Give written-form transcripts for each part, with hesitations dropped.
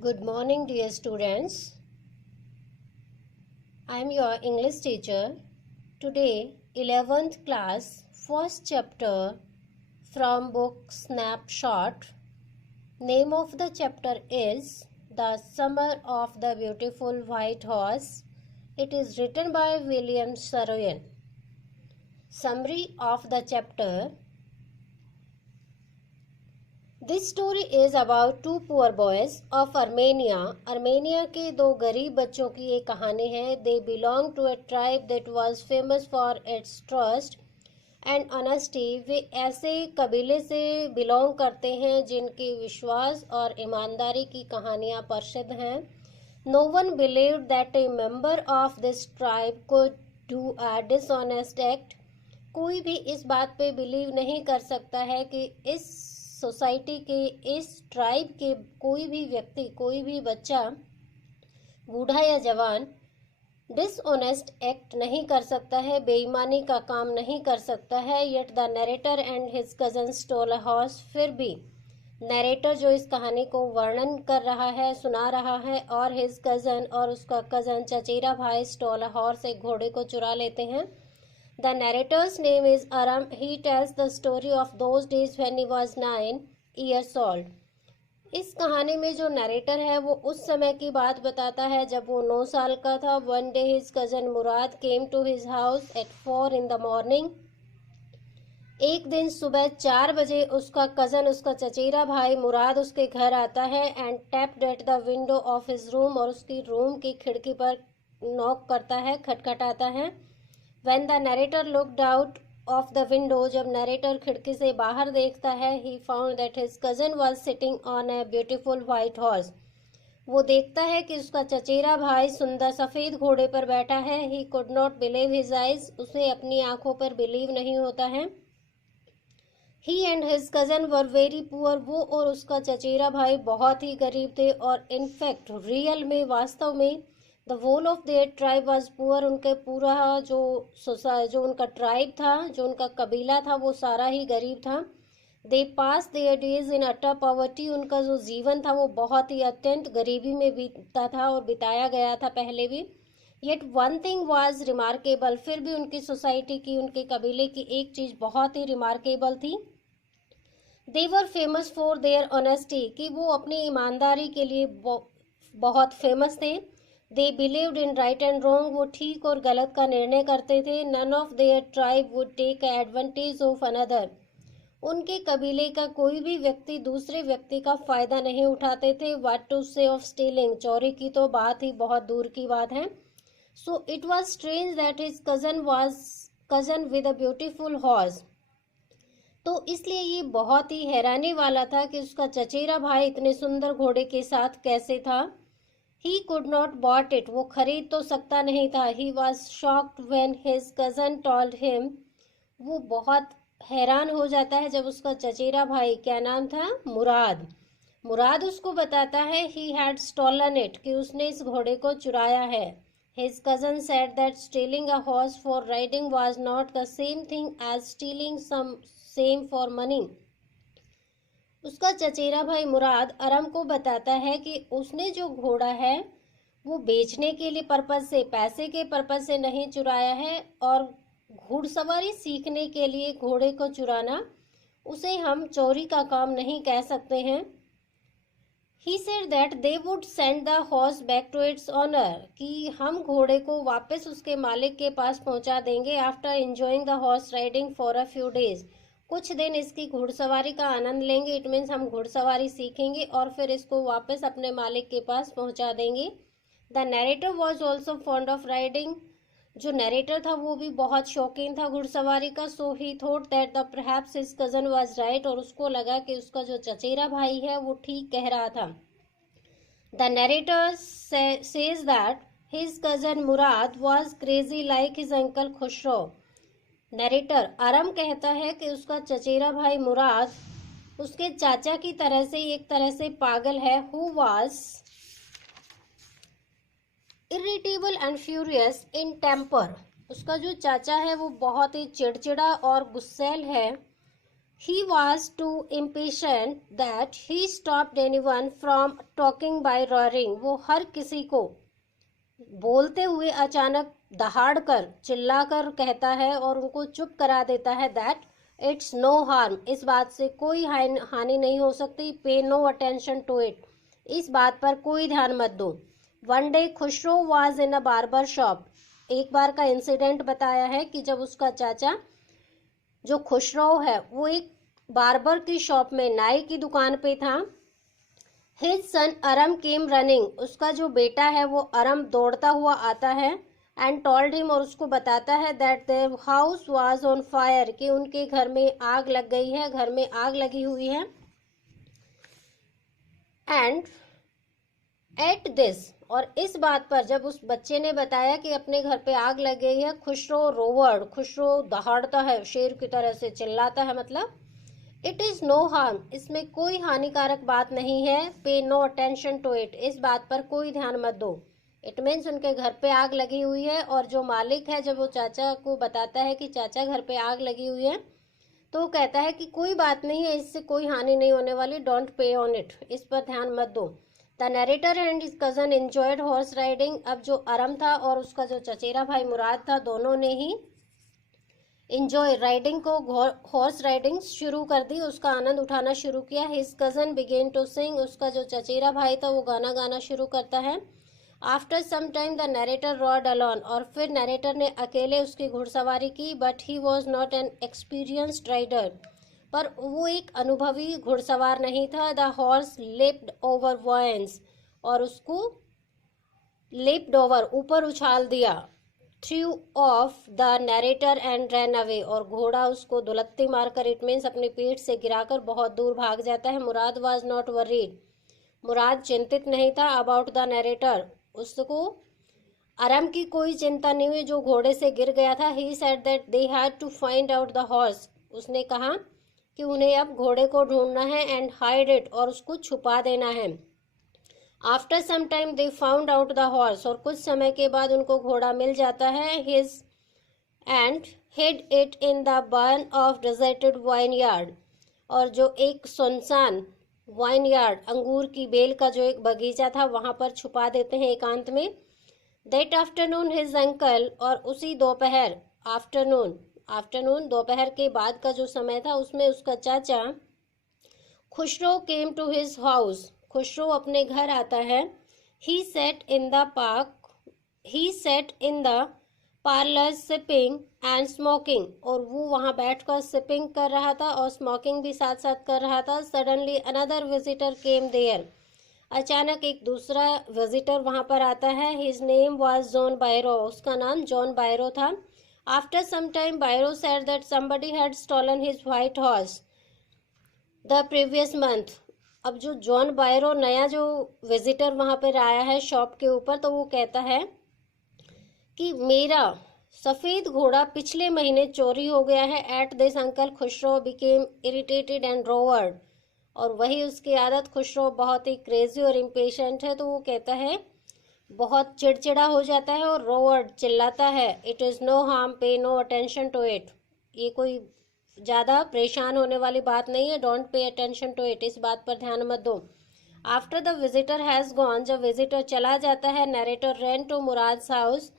Good morning, dear students. I am your English teacher. Today, 11th class, first chapter from book Snapshot. Name of the chapter is The Summer of the Beautiful White Horse. It is written by William Saroyan. Summary of the chapter. This story is about two poor boys of Armenia. Armenia के दो गरीब बच्चों की एक कहानी है. They belong to a tribe that was famous for its trust and honesty. वे ऐसे कबीले से बिलोंग करते हैं जिनकी विश्वास और ईमानदारी की कहानियाँ प्रसिद्ध हैं. No one believed that a member of this tribe could do a dishonest act. कोई भी इस बात पे बिलीव नहीं कर सकता है कि इस सोसाइटी के, इस ट्राइब के कोई भी व्यक्ति, कोई भी बच्चा, बूढ़ा या जवान, डिसऑनेस्ट एक्ट नहीं कर सकता है, बेईमानी का काम नहीं कर सकता है. Yet the narrator and his cousin stole a horse. फिर भी नरेटर जो इस कहानी को वर्णन कर रहा है, सुना रहा है, और हिज कजन और उसका कजन चचेरा भाई स्टोल अ हॉर्स, एक घोड़े को चुरा लेते हैं. The narrator's name is Aram. He tells the story of those days when he was 9 years old. इस कहानी में जो नरेटर है वो उस समय की बात बताता है जब वो 9 साल का था. One day his cousin Murad came to his house at 4 in the morning. एक दिन सुबह 4 बजे उसका कज़न, उसका चचेरा भाई मुराद उसके घर आता है. And tapped at the window of his room. और उसकी रूम की खिड़की पर नॉक करता है, खटखटाता है. When the narrator looked out of the window, जब नरेटर खिड़की से बाहर देखता है, he found that his cousin was sitting on a beautiful white horse. वो देखता है कि उसका चचेरा भाई सुंदर सफ़ेद घोड़े पर बैठा है. He could not believe his eyes. उसे अपनी आंखों पर बिलीव नहीं होता है. He and his cousin were very poor. वो और उसका चचेरा भाई बहुत ही गरीब थे. और in fact, रियल में, वास्तव में, the whole of their tribe was poor. उनके पूरा जो उनका ट्राइब था, जो उनका कबीला था, वो सारा ही गरीब था. They pass their days in utter poverty. उनका जो जीवन था वो बहुत ही अत्यंत गरीबी में बीतता था और बिताया गया था पहले भी. Yet one thing was remarkable. फिर भी उनकी सोसाइटी की, उनके कबीले की एक चीज़ बहुत ही रिमार्केबल थी. They were famous for their honesty. कि वो अपनी ईमानदारी के लिए बहुत फेमस थे. They believed in right and wrong. वो ठीक और गलत का निर्णय करते थे. None of their tribe would take advantage of another. उनके कबीले का कोई भी व्यक्ति दूसरे व्यक्ति का फायदा नहीं उठाते थे. What to say of stealing. चोरी की तो बात ही बहुत दूर की बात है. So it was strange that his cousin was cousin with a beautiful horse. तो इसलिए ये बहुत ही हैरानी वाला था कि उसका चचेरा भाई इतने सुंदर घोड़े के साथ कैसे था. He could not bought it. वो खरीद तो सकता नहीं था. He was shocked when his cousin told him. वो बहुत हैरान हो जाता है जब उसका चचेरा भाई, क्या नाम था, मुराद उसको बताता है he had stolen it. कि उसने इस घोड़े को चुराया है. His cousin said that stealing a horse for riding was not the same thing as stealing some same for money. उसका चचेरा भाई मुराद अरम को बताता है कि उसने जो घोड़ा है वो बेचने के लिए पर्पज से, पैसे के पर्पज से नहीं चुराया है. और घुड़सवारी सीखने के लिए घोड़े को चुराना, उसे हम चोरी का काम नहीं कह सकते हैं. He said that they would send the horse back to its owner. कि हम घोड़े को वापस उसके मालिक के पास पहुंचा देंगे. After enjoying the horse riding for a few days. कुछ दिन इसकी घुड़सवारी का आनंद लेंगे. इट मीन्स हम घुड़सवारी सीखेंगे और फिर इसको वापस अपने मालिक के पास पहुंचा देंगे. The narrator was also fond of riding. जो नरेटर था वो भी बहुत शौकीन था घुड़सवारी का. So he thought that the perhaps his cousin was right. और उसको लगा कि उसका जो चचेरा भाई है वो ठीक कह रहा था. The narrator says that his cousin Murad was crazy like his uncle Khusro. Narrator Aram कहता है कि उसका चचेरा भाई मुराद उसके चाचा की तरह से, एक तरह से पागल है. Who was irritable and furious in temper. उसका जो चाचा है वो बहुत ही चिड़चिड़ा और गुस्सैल है. He was too impatient that he stopped anyone from talking by roaring. वो हर किसी को बोलते हुए अचानक दहाड़ कर चिल्लाकर कहता है और उनको चुप करा देता है दैट इट्स नो हार्म, इस बात से कोई हानि नहीं हो सकती, पे नो अटेंशन टू इट, इस बात पर कोई ध्यान मत दो। One day Khusro was in a barber shop, एक बार का इंसिडेंट बताया है कि जब उसका चाचा जो खुशरो है वो एक बार्बर की शॉप में नाई की दुकान पे था। हिज सन अरम केम रनिंग, उसका जो बेटा है वो अरम दौड़ता हुआ आता है एंड टोल्ड हिम, और उसको बताता है that their house was on fire, कि उनके घर में आग लग गई है, घर में आग लगी हुई है। एंड एट दिस, और इस बात पर जब उस बच्चे ने बताया कि अपने घर पे आग लग गई है, खुशरो रोवर्ड, खुशरो दहाड़ता है, शेर की तरह से चिल्लाता है, मतलब इट इज नो हार्म, इसमें कोई हानिकारक बात नहीं है, पे नो अटेंशन टू इट, इस बात पर कोई ध्यान मत दो। इट मीन्स उनके घर पे आग लगी हुई है और जो मालिक है जब वो चाचा को बताता है कि चाचा घर पे आग लगी हुई है तो वो कहता है कि कोई बात नहीं है, इससे कोई हानि नहीं होने वाली, डोंट पे ऑन इट, इस पर ध्यान मत दो। The narrator and his cousin enjoyed horse riding, अब जो अरम था और उसका जो चचेरा भाई मुराद था दोनों ने ही इंजॉय राइडिंग को, हॉर्स राइडिंग शुरू कर दी, उसका आनंद उठाना शुरू किया। His cousin began to sing, उसका जो चचेरा भाई था वो गाना गाना शुरू करता है। After some time the narrator rode alone, और फिर नरेटर ने अकेले उसकी घुड़सवारी की, but he was not an experienced rider, पर वो एक अनुभवी घुड़सवार नहीं था। The horse leaped over vines, और उसको लिप्ड ओवर ऊपर उछाल दिया, threw off the narrator and ran away, और घोड़ा उसको दुलत्ती मारकर, इट मीन्स अपने पीठ से गिराकर बहुत दूर भाग जाता है। मुराद वाज नॉट वरीड, मुराद चिंतित नहीं था, अबाउट द नरेटर, उसको अरम की कोई चिंता नहीं हुई जो घोड़े से गिर गया था। He said that they had to find out the horse, उसने कहा कि उन्हें अब घोड़े को ढूंढना है, एंड हाइड इट, और उसको छुपा देना है। After some time they found out the horse, और कुछ समय के बाद उनको घोड़ा मिल जाता है। His and hid it in the barn of deserted vineyard, और जो एक सुनसान वाइन यार्ड, अंगूर की बेल का जो एक बगीचा था वहां पर छुपा देते हैं एकांत में। दैट आफ्टरनून हिज अंकल, और उसी दोपहर, आफ्टरनून दोपहर के बाद का जो समय था उसमें उसका चाचा Khusro came to his house, Khusro अपने घर आता है। He sat in the parlour sipping and smoking, और वो वहां बैठकर सिपिंग कर रहा था और स्मोकिंग भी साथ साथ कर रहा था। Suddenly another visitor came there, अचानक एक दूसरा विजिटर वहां पर आता है। His name was John Byro, उसका नाम जॉन बायरो था। After some time Byro said that somebody had stolen his white horse the previous month, अब जो जॉन बायरो नया जो विजिटर वहां पर आया है शॉप के ऊपर, तो वो कहता है कि मेरा सफेद घोड़ा पिछले महीने चोरी हो गया है। At this uncle Khusro became irritated and roared, और वही उसकी आदत, खुशरो बहुत ही क्रेजी और इम्पेशेंट है, तो वो कहता है बहुत चिड़चिड़ा हो जाता है और रोवर्ड चिल्लाता है, इट इज़ नो हार्म, पे नो अटेंशन टू इट, ये कोई ज़्यादा परेशान होने वाली बात नहीं है, don't pay attention to it, इस बात पर ध्यान मत दो। After the visitor has gone, जब विजिटर चला जाता है, narrator ran to Murad's house,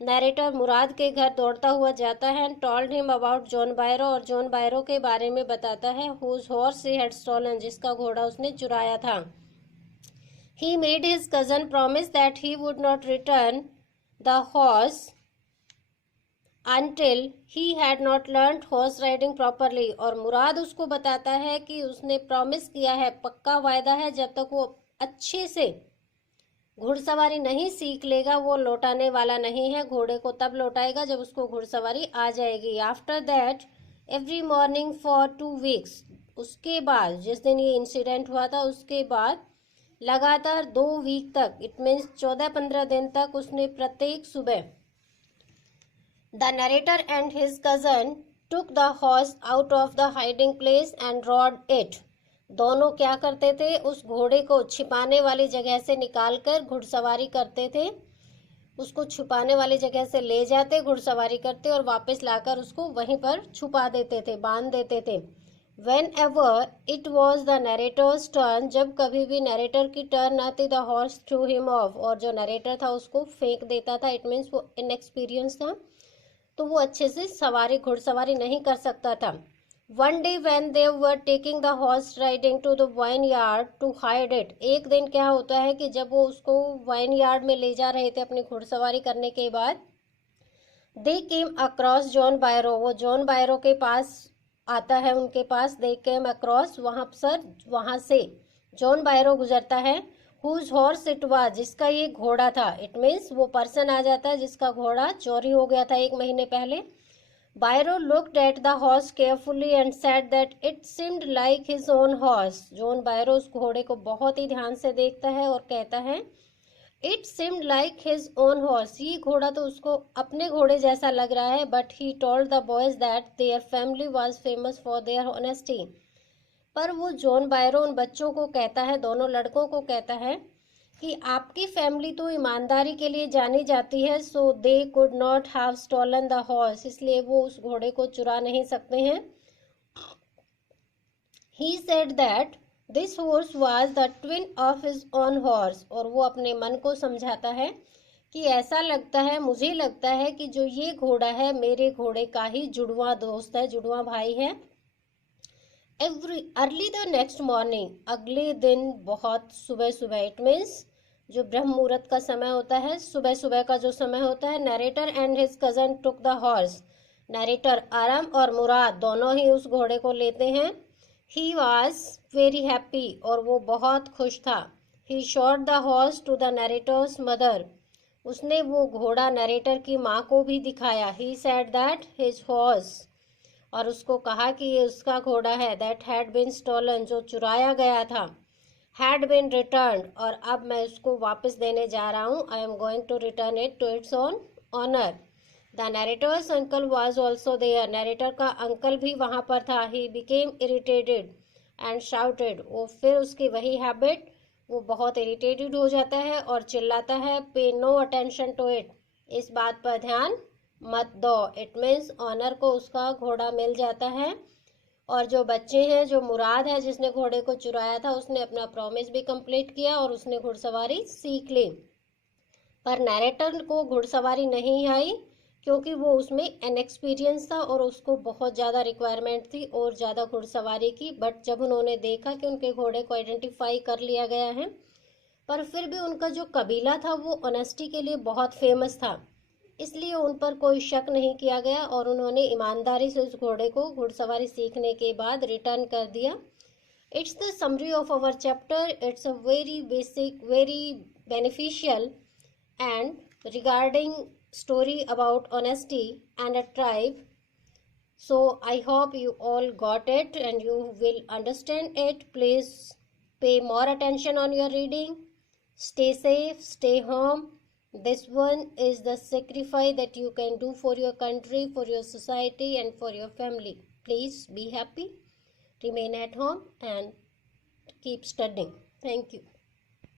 narrator Murad के घर दौड़ता हुआ जाता है। Told him about John Byro, और जॉन बायरो के बारे में बताता है। Whose horse he had stolen, जिसका घोड़ा उसने चुराया था। He made his cousin promise that he would not return the horse until he had not learnt horse riding properly, और मुराद उसको बताता है कि उसने प्रॉमिस किया है, पक्का वायदा है, जब तक वो अच्छे से घुड़सवारी नहीं सीख लेगा वो लौटाने वाला नहीं है, घोड़े को तब लौटाएगा जब उसको घुड़सवारी आ जाएगी। After that every morning for 2 weeks, उसके बाद जिस दिन ये इंसिडेंट हुआ था उसके बाद लगातार 2 वीक तक, इट मीन्स 14-15 दिन तक उसने प्रत्येक सुबह The narrator and his cousin took the horse out of the hiding place and rode it. दोनों क्या करते थे, उस घोड़े को छिपाने वाली जगह से निकालकर घुड़सवारी करते थे, उसको छुपाने वाली जगह से ले जाते, घुड़सवारी करते और वापस लाकर उसको वहीं पर छुपा देते थे, बांध देते थे। Whenever it was the narrator's turn, जब कभी भी नरेटर की टर्न आती, the horse threw him off, और जो नरेटर था उसको फेंक देता था. इट मीन्स वो इनएक्सपीरियंस था, तो वो अच्छे से घुड़सवारी नहीं कर सकता था. One day when they were taking the horse riding to the vineyard to hide it, एक दिन क्या होता है कि जब वो उसको वाइन यार्ड में ले जा रहे थे अपनी घुड़सवारी करने के बाद, they came across John Byro, वो जॉन बायरो के पास आता है उनके पास. they came across, वहाँ से जॉन बायरो गुजरता है. whose horse it was, जिसका ये घोड़ा था. इट मीन्स वो पर्सन आ जाता है जिसका घोड़ा चोरी हो गया था 1 महीने पहले. Byro looked at the horse carefully and said that it seemed like his own horse. John Byro उस घोड़े को बहुत ही ध्यान से देखता है और कहता है It seemed like his own horse. ये घोड़ा तो उसको अपने घोड़े जैसा लग रहा है. But he told the boys that their family was famous for their honesty. पर वो जॉन बायरो उन बच्चों को कहता है, दोनों लड़कों को कहता है कि आपकी फैमिली तो ईमानदारी के लिए जानी जाती है. So they could not have stolen the horse, इसलिए वो उस घोड़े को चुरा नहीं सकते हैं. He said that this horse was the twin of his own horse, और वो अपने मन को समझाता है कि ऐसा लगता है, मुझे लगता है कि जो ये घोड़ा है मेरे घोड़े का ही जुड़वा दोस्त है, जुड़वा भाई है. अर्ली द नेक्स्ट मॉर्निंग, अगले दिन बहुत सुबह सुबह, इट मीन्स जो ब्रह्म मुहूर्त का समय होता है, सुबह सुबह का जो समय होता है, narrator and his cousin took the horse, narrator आराम और मुराद दोनों ही उस घोड़े को लेते हैं. ही वॉज वेरी हैप्पी, और वो बहुत खुश था. He showed the horse to the narrator's mother, उसने वो घोड़ा नरेटर की माँ को भी दिखाया. He said that his horse, और उसको कहा कि ये उसका घोड़ा है. दैट हैड बीन स्टोलन, जो चुराया गया था. हैड बीन रिटर्न, और अब मैं उसको वापस देने जा रहा हूँ. I am going to return it to its own owner. The narrator's uncle was also there, narrator का अंकल भी वहाँ पर था. He became irritated and shouted, वो फिर उसकी वही हैबिट, वो बहुत इरिटेटेड हो जाता है और चिल्लाता है. पे नो अटेंशन टू इट, इस बात पर ध्यान मत दो. इट मीन्स ऑनर को उसका घोड़ा मिल जाता है. और जो बच्चे हैं, जो मुराद है जिसने घोड़े को चुराया था, उसने अपना प्रॉमिस भी कंप्लीट किया और उसने घुड़सवारी सीख ली. पर नैरेटर को घुड़सवारी नहीं आई क्योंकि वो उसमें इनएक्सपीरियंस था और उसको बहुत ज़्यादा रिक्वायरमेंट थी और ज़्यादा घुड़सवारी की. बट जब उन्होंने देखा कि उनके घोड़े को आइडेंटिफाई कर लिया गया है, पर फिर भी उनका जो कबीला था वो ऑनेस्टी के लिए बहुत फेमस था, इसलिए उन पर कोई शक नहीं किया गया और उन्होंने ईमानदारी से उस घोड़े को घुड़सवारी सीखने के बाद रिटर्न कर दिया. It's the summary of our chapter. It's a very basic, very beneficial and regarding story about honesty and a tribe. So I hope you all got it and you will understand it. Please pay more attention on your reading. Stay safe, stay home. This one is the sacrifice that you can do for your country, for your society and for your family. Please be happy, remain at home and keep studying. Thank you.